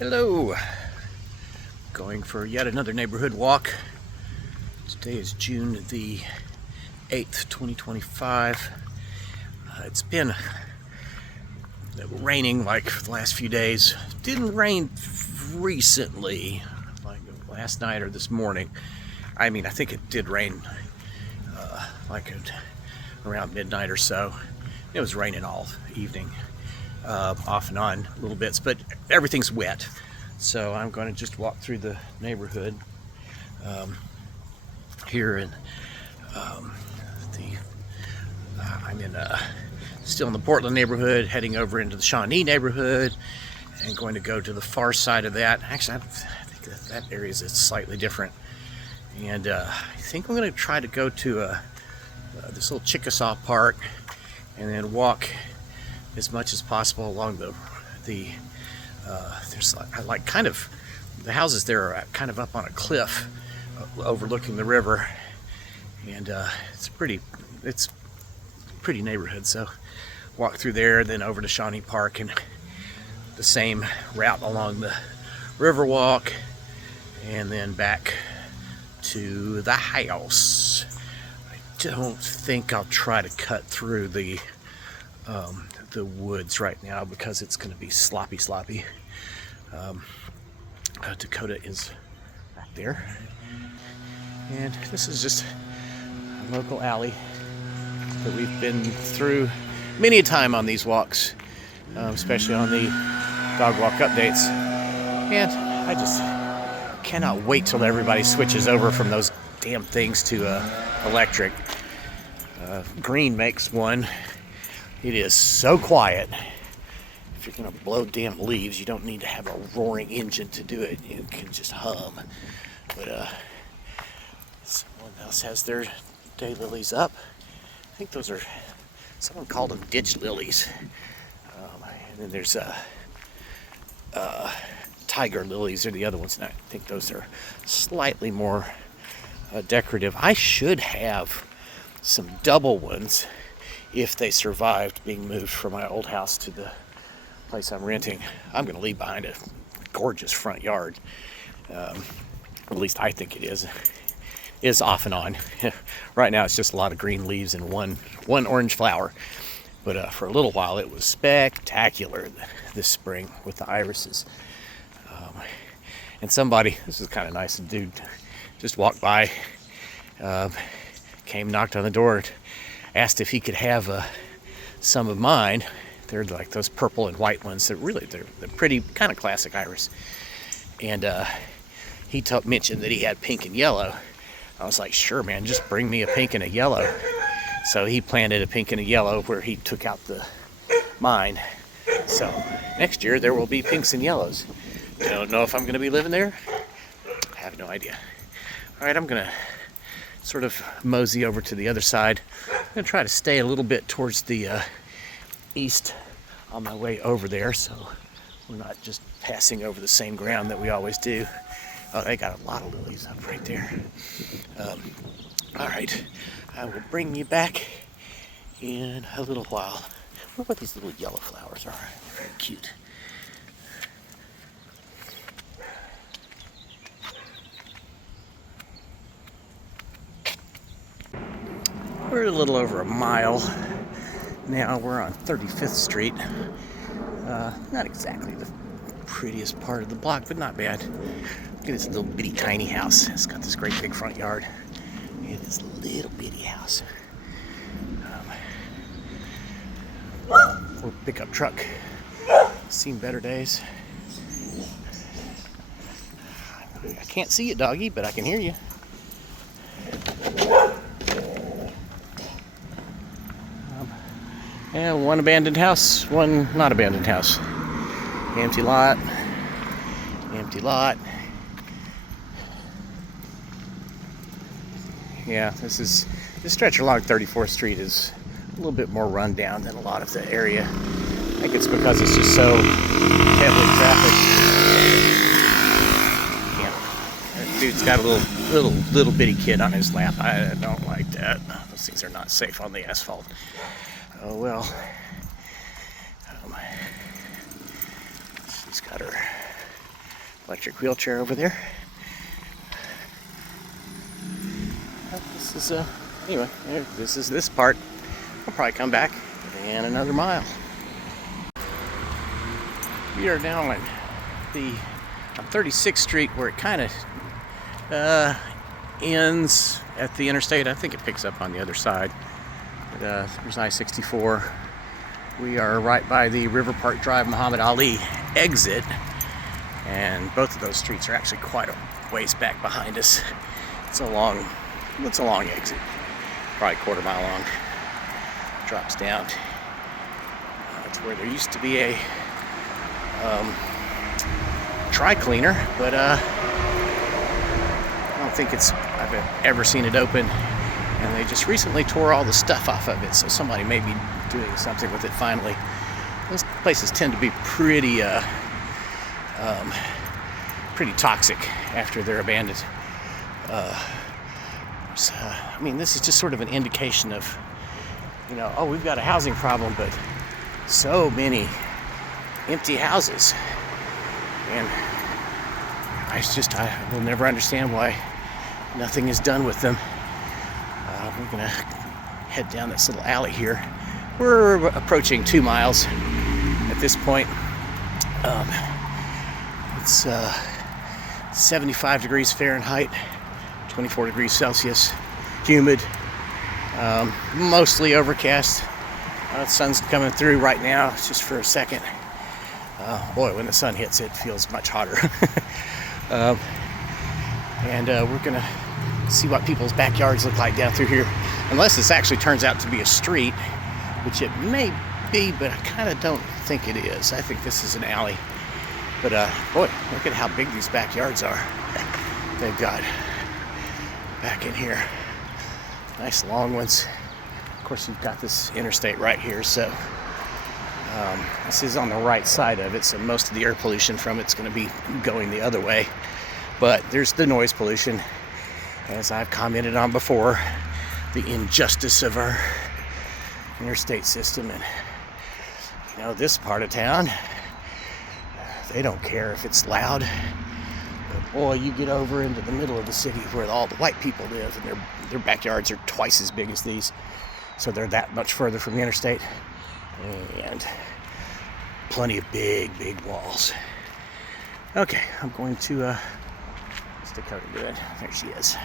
Hello, going for yet another neighborhood walk. Today is June the 8th, 2025. It's been raining like for the last few days. Didn't rain recently, like last night or this morning. I think it did rain around midnight or so. It was raining all evening. Off and on little bits, but everything's wet, so I'm going to just walk through the neighborhood here in still in the Portland neighborhood, heading over into the Shawnee neighborhood, and going to go to the far side of that. Actually, I think that area is slightly different, and I think I'm going to try to go to this little Chickasaw park, and then walk as much as possible along there's like kind of the houses there are kind of up on a cliff overlooking the river, and it's pretty neighborhood. So walk through there, then over to Shawnee Park, and the same route along the river walk, and then back to the house. I don't think I'll try to cut through the woods right now because it's going to be sloppy. Dakota is back there, and this is just a local alley that we've been through many a time on these walks, especially on the dog walk updates. And I just cannot wait till everybody switches over from those damn things to electric. Green makes one. It is so quiet. If you're going to blow damn leaves, you don't need to have a roaring engine to do it. You can just hum. But someone else has their daylilies up. I think those are, someone called them ditch lilies. And then there's tiger lilies are the other ones. And I think those are slightly more decorative. I should have some double ones if they survived being moved from my old house to the place I'm renting. I'm going to leave behind a gorgeous front yard. At least I think it is. It's off and on. Right now it's just a lot of green leaves and one orange flower. But for a little while it was spectacular this spring with the irises. And somebody, this is kind of nice, a dude just walked by, came, knocked on the door, asked if he could have some of mine. They're like those purple and white ones. They're pretty kind of classic iris. And he mentioned that he had pink and yellow. I was like, sure, man, just bring me a pink and a yellow. So he planted a pink and a yellow where he took out mine. So next year there will be pinks and yellows. Don't know if I'm going to be living there. I have no idea. All right, I'm going to sort of mosey over to the other side. I'm going to try to stay a little bit towards the east on my way over there, so we're not just passing over the same ground that we always do. Oh, they got a lot of lilies up right there. All right, I will bring you back in a little while. I wonder what these little yellow flowers are. They're very cute. We're a little over a mile now. We're on 35th Street. Not exactly the prettiest part of the block, but not bad. Look at this little bitty tiny house. It's got this great big front yard. Look at this little bitty house. Little pickup truck. Seen better days. I can't see you, doggy, but I can hear you. And one abandoned house, one not abandoned house. Empty lot. Empty lot. Yeah, this stretch along 34th Street is a little bit more run down than a lot of the area. I think it's because it's just so heavily trafficked. Yeah, that dude's got a little bitty kid on his lap. I don't like that. Those things are not safe on the asphalt. Oh well. She's got her electric wheelchair over there. This is anyway, this is this part. I'll probably come back in another mile. We are now on 36th Street, where it kind of ends at the interstate. I think it picks up on the other side. But, there's I-64. We are right by the River Park Drive Muhammad Ali exit, and both of those streets are actually quite a ways back behind us. It's a long exit, probably a quarter mile long. Drops down. It's where there used to be a dry cleaner, but I don't think I've ever seen it open, and they just recently tore all the stuff off of it, so somebody may be doing something with it finally. Those places tend to be pretty toxic after they're abandoned. I mean, this is just sort of an indication of, oh, we've got a housing problem, but so many empty houses. And I will never understand why nothing is done with them. We're gonna head down this little alley here. We're approaching 2 miles at this point. It's 75 degrees Fahrenheit, 24 degrees Celsius, humid, mostly overcast. The sun's coming through right now, it's just for a second. Boy, when the sun hits, it feels much hotter. And we're gonna see what people's backyards look like down through here, unless this actually turns out to be a street, which it may be, but I kind of don't think it is. I think this is an alley. But boy, look at how big these backyards are. They've got back in here, nice long ones. Of course, you've got this interstate right here, so this is on the right side of it, so most of the air pollution from it's going to be going the other way. But there's the noise pollution, as I've commented on before, the injustice of our interstate system. And this part of town, they don't care if it's loud. But boy, you get over into the middle of the city where all the white people live, and their backyards are twice as big as these, so they're that much further from the interstate, and plenty of big walls. Okay, I'm going to what's Dakota doing? There she is.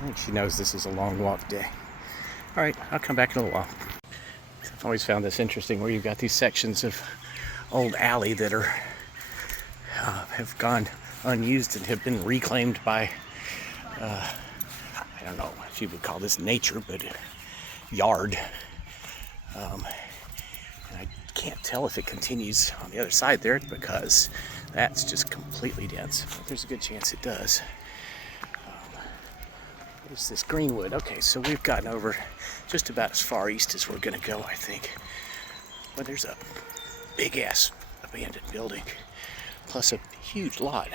I think she knows this is a long walk day. All right, I'll come back in a little while. I've always found this interesting, where you've got these sections of old alley that are have gone unused and have been reclaimed by I don't know if you would call this nature, but yard. And I can't tell if it continues on the other side there, because that's just completely dense. But there's a good chance it does. There's this greenwood. Okay, so we've gotten over just about as far east as we're going to go, I think. But there's a big-ass abandoned building, plus a huge lot.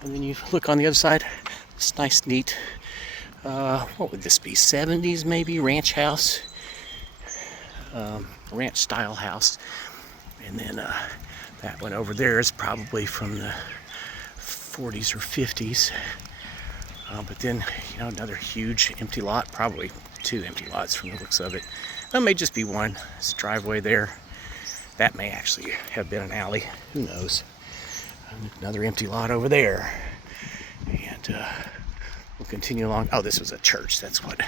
And then you look on the other side, this nice, neat, what would this be, 70s maybe, ranch house, ranch-style house. And then that one over there is probably from the 40s or 50s. But then, another huge empty lot, probably 2 empty lots from the looks of it. That may just be one. This driveway there, that may actually have been an alley. Who knows? Another empty lot over there. And we'll continue along. Oh, this was a church. That's what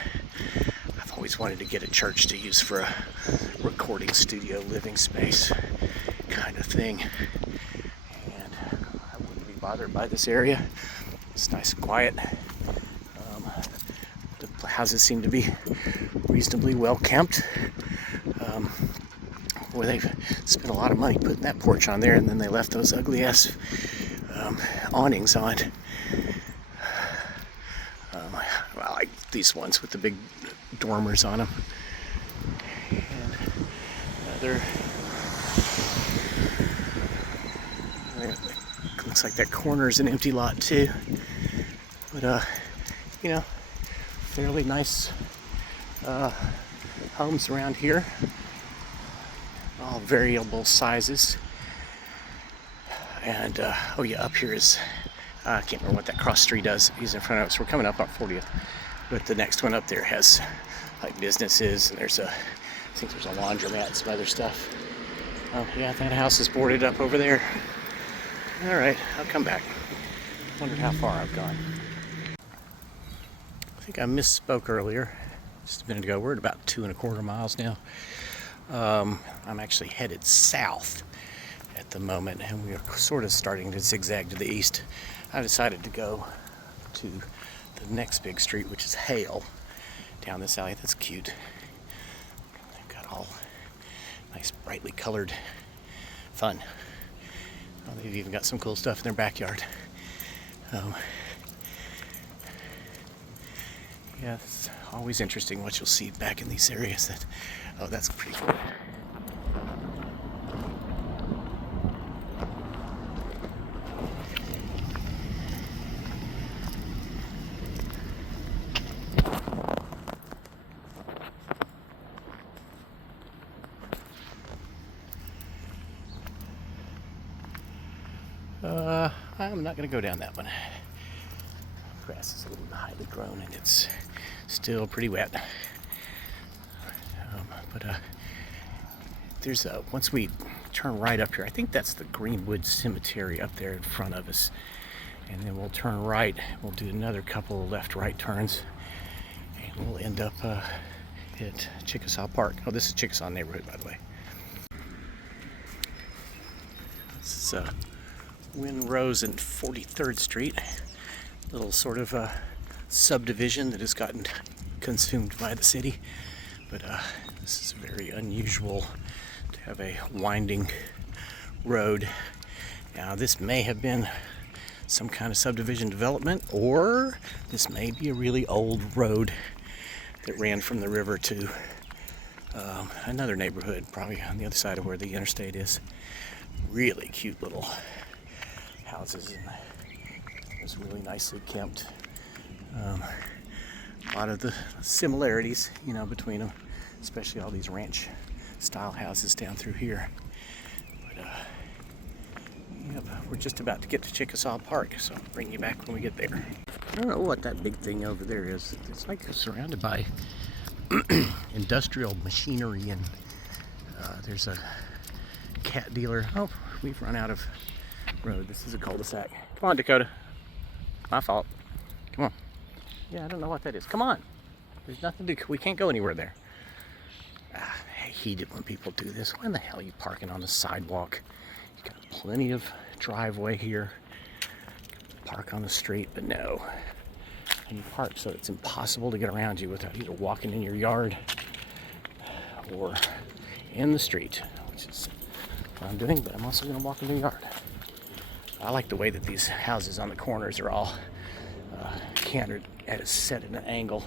I've always wanted to get, a church to use for a recording studio, living space kind of thing. And I wouldn't be bothered by this area. It's nice and quiet. The houses seem to be reasonably well kept. Where they've spent a lot of money putting that porch on there, and then they left those ugly ass awnings on. I like these ones with the big dormers on them. And another. Looks like that corner is an empty lot too. But fairly nice homes around here, all variable sizes. And oh yeah, up here is, I can't remember what that cross street does. He's in front of us. We're coming up on 40th, but the next one up there has like businesses, and there's a, I think there's a laundromat and some other stuff. Oh yeah, that house is boarded up over there. All right, I'll come back. Wondered how far I've gone. I think I misspoke earlier, just a minute ago. We're at about 2.25 miles now. I'm actually headed south at the moment, and we are sort of starting to zigzag to the east. I decided to go to the next big street, which is Hale, down this alley. That's cute. They've got all nice, brightly colored fun. Oh, they've even got some cool stuff in their backyard. Yeah, it's always interesting what you'll see back in these areas. That, oh, that's pretty cool. I'm not going to go down that one. Grass is a little highly grown and it's still pretty wet. There's a, once we turn right up here, I think that's the Greenwood Cemetery up there in front of us. And then we'll turn right. We'll do another couple of left-right turns. And we'll end up at Chickasaw Park. Oh, this is Chickasaw neighborhood, by the way. This is Windrose and 43rd Street. Little sort of subdivision that has gotten consumed by the city. But this is very unusual to have a winding road. Now, this may have been some kind of subdivision development, or this may be a really old road that ran from the river to another neighborhood, probably on the other side of where the interstate is. Really cute little houses, and it's really nicely kept. A lot of the similarities, you know, between them, especially all these ranch style houses down through here. But yep, we're just about to get to Chickasaw Park, so I'll bring you back when we get there. I don't know what that big thing over there is. It's like surrounded by industrial machinery, and there's a cat dealer. Oh, we've run out of road. This is a cul-de-sac. Come on, Dakota. My fault. Come on. Yeah, I don't know what that is. Come on. There's nothing to, we can't go anywhere there. I hate it when people do this. Why in the hell are you parking on the sidewalk? You've got plenty of driveway here. Park on the street, but no. And you park so it's impossible to get around you without either walking in your yard or in the street, which is what I'm doing, but I'm also going to walk in the yard. I like the way that these houses on the corners are all cantered at a set at an angle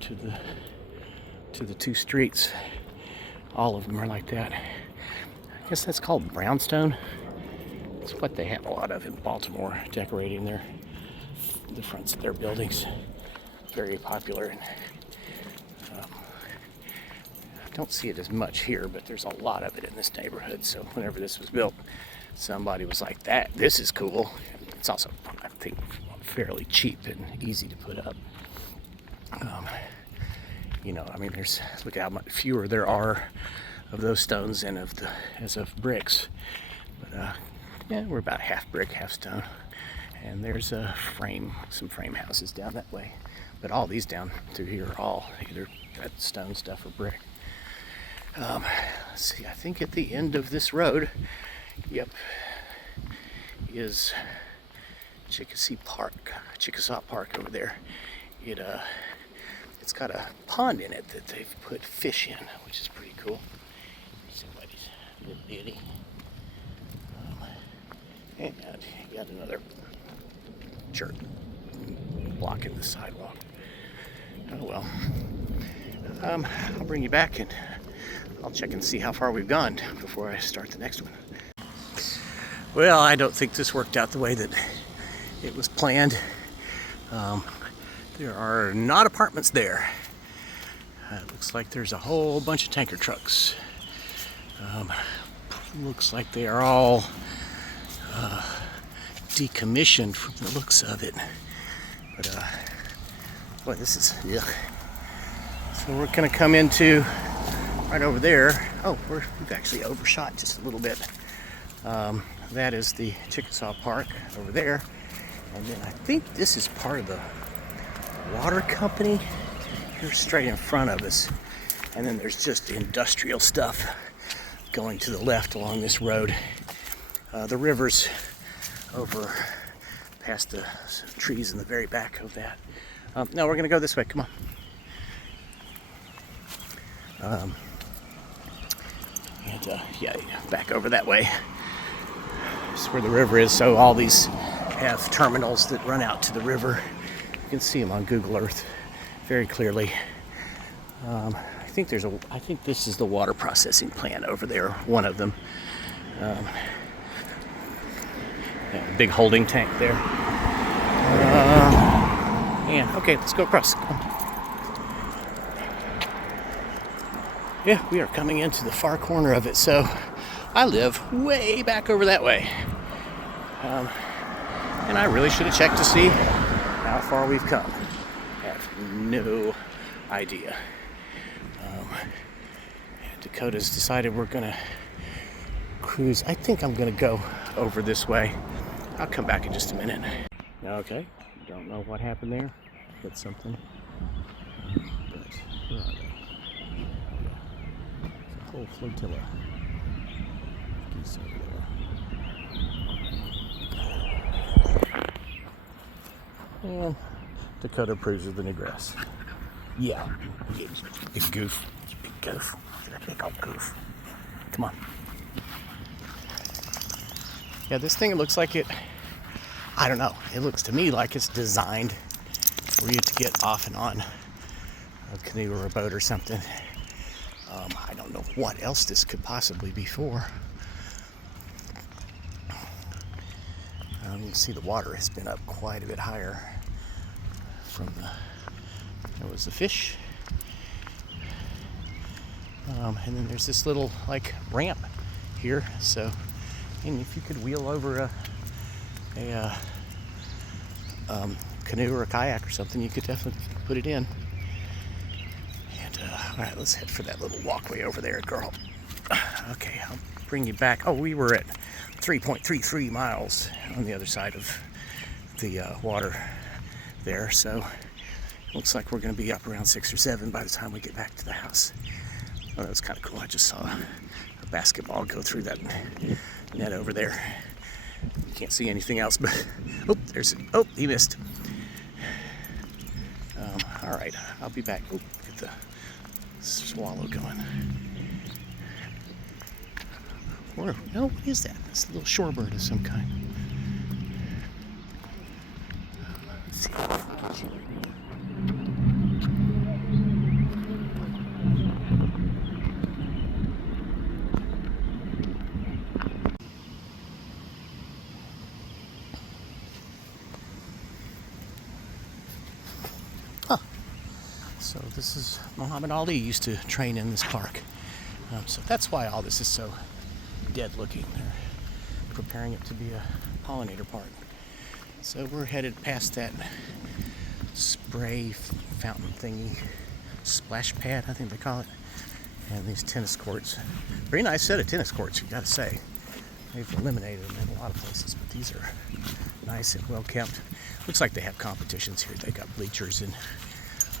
to the two streets. All of them are like that. I guess that's called brownstone. It's what they have a lot of in Baltimore, decorating the fronts of their buildings. Very popular, and I don't see it as much here, but there's a lot of it in this neighborhood. So whenever this was built, somebody was like, this is cool. It's also, I think, fairly cheap and easy to put up. You know, I mean, look at how much fewer there are of those stones than as of bricks. But yeah, we're about half brick, half stone. And there's some frame houses down that way. But all these down through here are all either got stone stuff or brick. Let's see, I think at the end of this road, yep, is Chickasaw Park over there. It's got a pond in it that they've put fish in, which is pretty cool. Somebody's little beauty. And you got another jerk blocking the sidewalk. Oh well. I'll bring you back and I'll check and see how far we've gone before I start the next one. Well, I don't think this worked out the way that it was planned. There are not apartments there. It looks like there's a whole bunch of tanker trucks. Looks like they are all decommissioned from the looks of it. But boy, this is yuck. So we're gonna come into right over there. Oh, we've actually overshot just a little bit. That is the Chickasaw Park over there. And then I think this is part of the water company here straight in front of us. And then there's just industrial stuff going to the left along this road. The river's over past the trees in the very back of that. No, we're gonna go this way, come on. Yeah, back over that way. This is where the river is, so all these have terminals that run out to the river. You can see them on Google Earth very clearly. I think this is the water processing plant over there, one of them. Yeah, big holding tank there. And okay, let's go across. Yeah, we are coming into the far corner of it, so I live way back over that way. And I really should have checked to see how far we've come. I have no idea. Dakota's decided we're gonna cruise. I think I'm gonna go over this way. I'll come back in just a minute. Okay, don't know what happened there. Hit something. But where are they? It's a whole flotilla. Geese over there. And Dakota approves of the new grass. Yeah, big goof. Big goof. Big old goof. Come on. Yeah, this thing looks like it, I don't know, it looks to me like it's designed for you to get off and on a canoe or a boat or something. I don't know what else this could possibly be for. You can see the water has been up quite a bit higher from there was the fish. And then there's this little like ramp here, so and if you could wheel over a canoe or a kayak or something, you could definitely put it in. And all right, let's head for that little walkway over there, girl. Okay, I'll bring you back. Oh, we were at 3.33 miles on the other side of the water there, so looks like we're going to be up around 6 or 7 by the time we get back to the house. Oh, that was kind of cool. I just saw a basketball go through that net over there. You can't see anything else, but oh, he missed. All right, I'll be back. Oh, get the swallow going. Or no, what is that? It's a little shorebird of some kind. Let's see if we can get you. So this is Muhammad Ali used to train in this park. So that's why all this is so dead looking. They're preparing it to be a pollinator park. So we're headed past that spray fountain thingy, splash pad, I think they call it, and these tennis courts. Very nice set of tennis courts, you gotta say. They've eliminated them in a lot of places, but these are nice and well kept. Looks like they have competitions here. They got bleachers and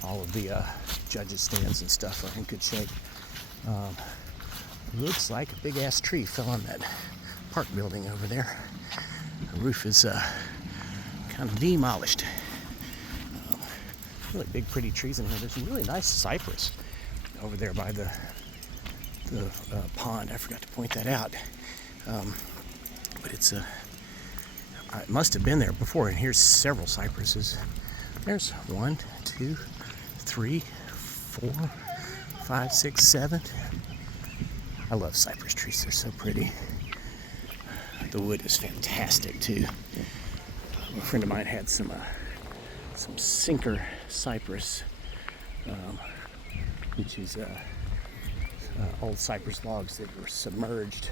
all of the judges' stands and stuff are in good shape. Looks like a big ass tree fell on that park building over there. The roof is kind of demolished. Really big pretty trees in here. There's some really nice cypress over there by the pond. I forgot to point that out. But it must have been there before, and here's several cypresses. There's 1, 2, 3, 4, 5, 6, 7. I love cypress trees, they're so pretty. The wood is fantastic too. A friend of mine had some sinker cypress which is old cypress logs that were submerged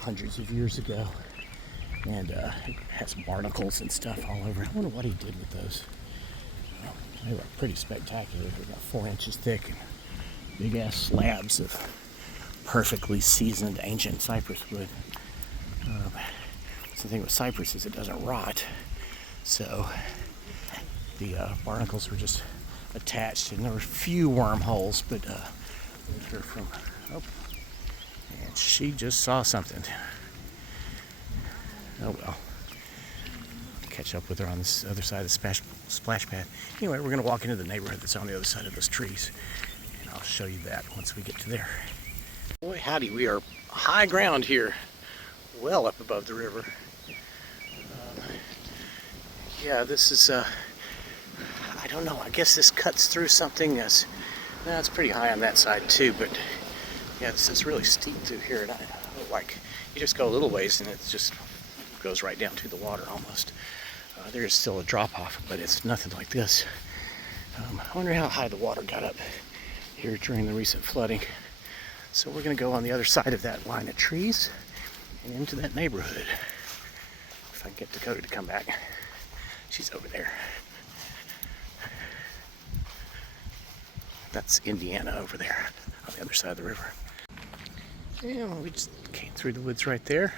hundreds of years ago, and it has barnacles and stuff all over. I wonder what he did with those. They were pretty spectacular. They're about 4 inches thick and big ass slabs of perfectly seasoned ancient cypress wood. So the thing with cypress is it doesn't rot, so the barnacles were just attached, and there were a few wormholes, but they're from. Oh, and she just saw something. Oh well. Catch up with her on this other side of the splash pad. Anyway, we're going to walk into the neighborhood that's on the other side of those trees, and I'll show you that once we get to there. Boy howdy, we are high ground here, well up above the river. Yeah, this is I don't know, I guess this cuts through something that's, no, it's pretty high on that side too, but yeah, this is really steep through here, and like, you just go a little ways and it just goes right down to the water almost. There is still a drop off, but it's nothing like this. I wonder how high the water got up here during the recent flooding. So we're going to go on the other side of that line of trees and into that neighborhood. If I can get Dakota to come back. She's over there. That's Indiana over there on the other side of the river. And we just came through the woods right there.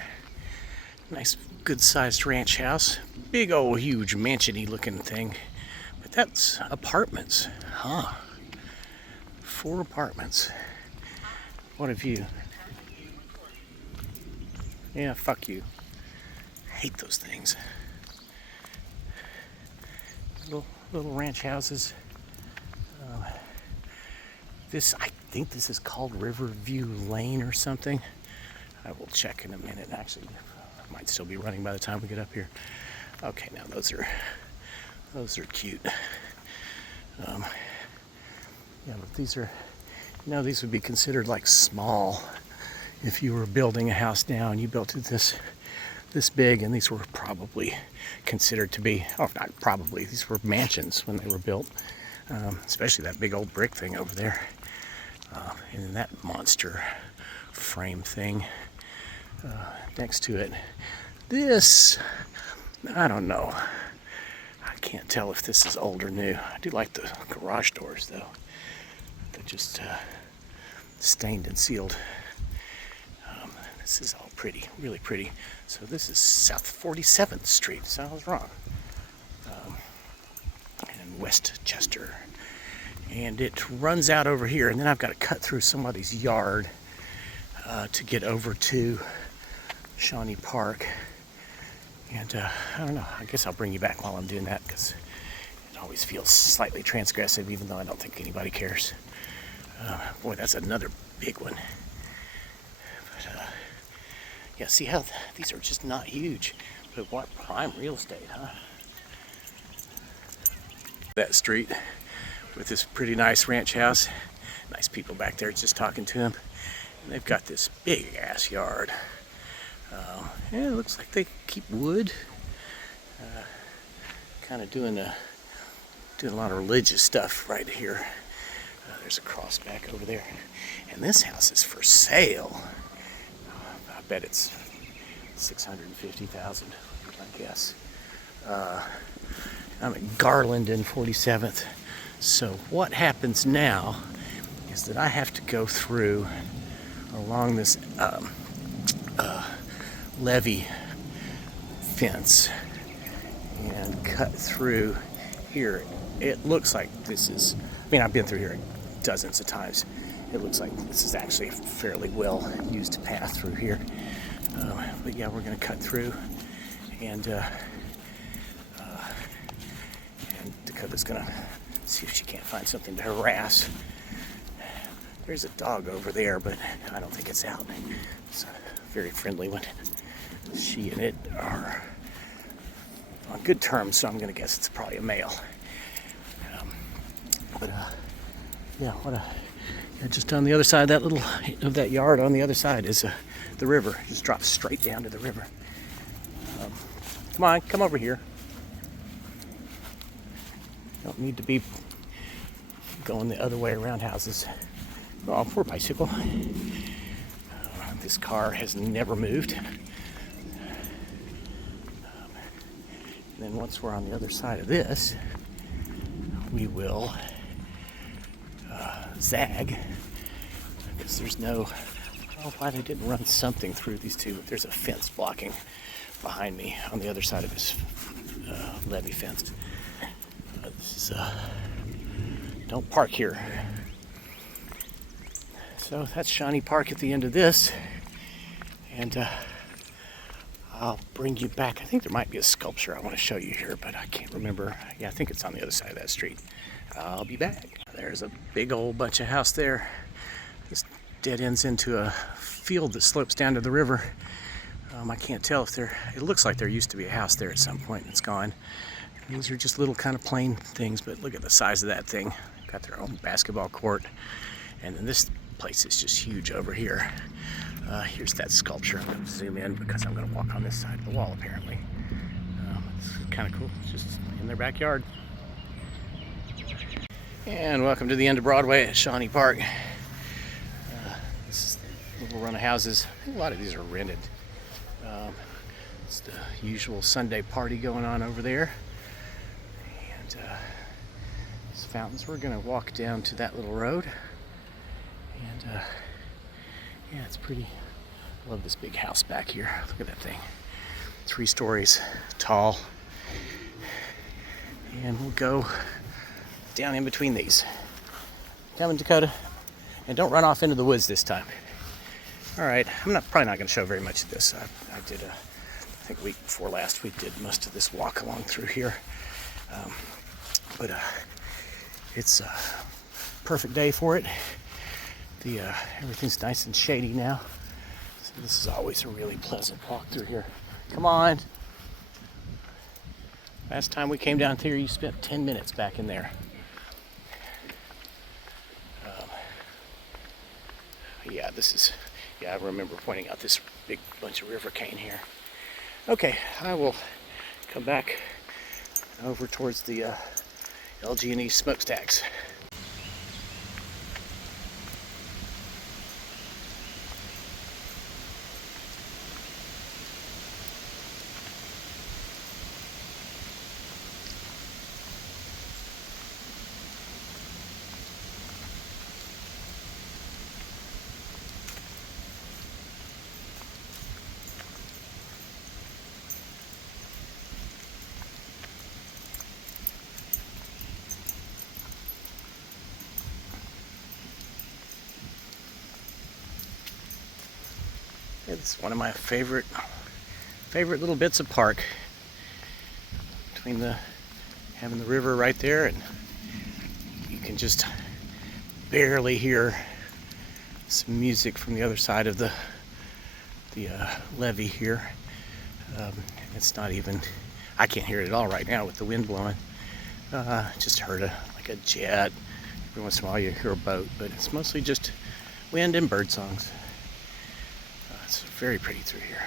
Nice, good-sized ranch house. Big old, huge, mansion-y looking thing. But that's apartments. Huh. 4 apartments. What a view. Yeah, fuck you. Hate those things. Little ranch houses. I think this is called Riverview Lane or something. I will check in a minute. Actually, might still be running by the time we get up here. Okay, now those are cute. Yeah, but these are, these would be considered like small if you were building a house now and you built it this big, and these were probably considered to be, oh, not probably, these were mansions when they were built. Especially that big old brick thing over there, and then that monster frame thing next to it. This, I don't know. I can't tell if this is old or new. I do like the garage doors though. They're just stained and sealed. This is all pretty, really pretty. So this is South 47th Street, so I was wrong. And Westchester. And it runs out over here, and then I've got to cut through somebody's yard to get over to Shawnee Park. And I don't know, I guess I'll bring you back while I'm doing that, because it always feels slightly transgressive, even though I don't think anybody cares. Boy, that's another big one. But yeah, see how these are just not huge, but what prime real estate, huh? That street with this pretty nice ranch house. Nice people back there just talking to him. And they've got this big ass yard. Yeah, it looks like they keep wood. Kind of doing a lot of religious stuff right here. There's a cross back over there. And this house is for sale. I bet it's $650,000, I guess. I'm at Garland and 47th. So what happens now is that I have to go through along this levee fence and cut through here. It looks like this is, I mean, I've been through here dozens of times. It looks like this is actually a fairly well used path through here. But yeah, we're going to cut through, and Dakota's going to see if she can't find something to harass. There's a dog over there, but I don't think it's out. It's a very friendly one. She and it are on good terms, so I'm going to guess it's probably a male. Yeah, just on the other side of that yard, on the other side is the river. It just drops straight down to the river. Come on, come over here. Don't need to be going the other way around houses. Oh, poor bicycle. This car has never moved. And then once we're on the other side of this, we will zag, because there's no, I don't know why they didn't run something through these two. There's a fence blocking behind me on the other side of this levee fence. This is don't park here. So that's Shawnee Park at the end of this, and I'll bring you back. I think there might be a sculpture I want to show you here, but I can't remember. Yeah, I think it's on the other side of that street. I'll be back. There's a big old bunch of house there. This dead ends into a field that slopes down to the river. I can't tell if it looks like there used to be a house there at some point and it's gone. These are just little kind of plain things, but look at the size of that thing. Got their own basketball court. And then this place is just huge over here. Here's that sculpture. I'm going to zoom in because I'm going to walk on this side of the wall apparently. It's kind of cool. It's just in their backyard. And welcome to the end of Broadway at Shawnee Park. This is the little run of houses. A lot of these are rented. It's the usual Sunday party going on over there. And these fountains. We're going to walk down to that little road. And yeah, it's pretty. I love this big house back here. Look at that thing. 3 stories tall. And we'll go down in between these. Coming, Dakota. And don't run off into the woods this time. All right, I'm probably not going to show very much of this. I did I think week before last, we did most of this walk along through here. But it's a perfect day for it. Everything's nice and shady now. So this is always a really pleasant walk through here. Come on. Last time we came down here, you spent 10 minutes back in there. Yeah, I remember pointing out this big bunch of river cane here. Okay, I will come back over towards the LG&E smokestacks. It's one of my favorite little bits of park. Between having the river right there, and you can just barely hear some music from the other side of the levee here. It's not even, I can't hear it at all right now with the wind blowing. Just heard like a jet. Every once in a while you hear a boat, but it's mostly just wind and bird songs. It's very pretty through here.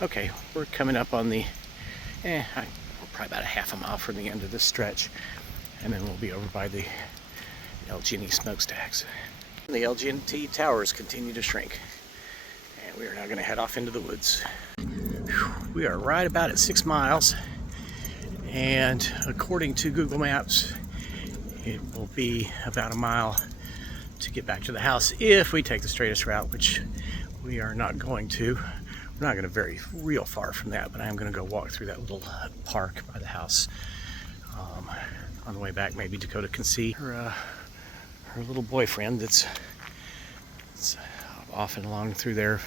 Okay, we're coming up on we're probably about a half a mile from the end of this stretch, and then we'll be over by the LG&E smokestacks. The LG&T towers continue to shrink, and we are now going to head off into the woods. We are right about at 6 miles, and according to Google Maps, it will be about a mile to get back to the house if we take the straightest route, which we are not going to. We're not going to vary real far from that, but I am going to go walk through that little park by the house. On the way back, maybe Dakota can see her little boyfriend that's off and along through there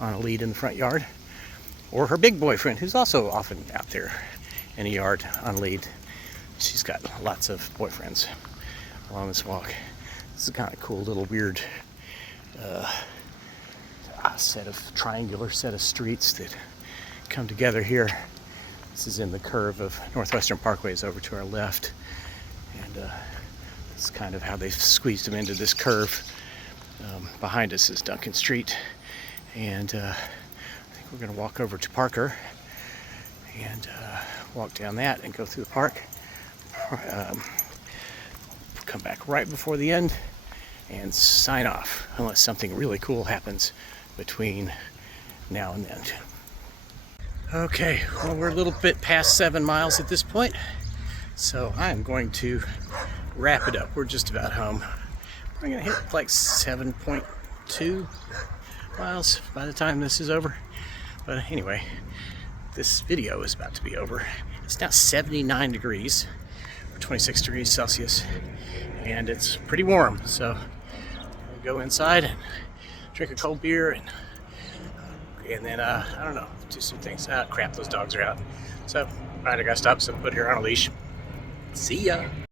on a lead in the front yard, or her big boyfriend who's also often out there in a yard on a lead. She's got lots of boyfriends along this walk. This is kind of cool little weird triangular set of streets that come together here. This is in the curve of Northwestern Parkways over to our left, and this is kind of how they squeezed them into this curve. Behind us is Duncan Street, and I think we're going to walk over to Parker and walk down that and go through the park. come back right before the end and sign off, unless something really cool happens between now and then. Okay, well, we're a little bit past 7 miles at this point, so I'm going to wrap it up. We're just about home. We're gonna hit like 7.2 miles by the time this is over. But anyway, this video is about to be over. It's now 79 degrees, or 26 degrees Celsius, and it's pretty warm. So we'll go inside and drink a cold beer, and then I don't know, do some things. Crap, those dogs are out. So, all right, I gotta stop. So put her on a leash. See ya.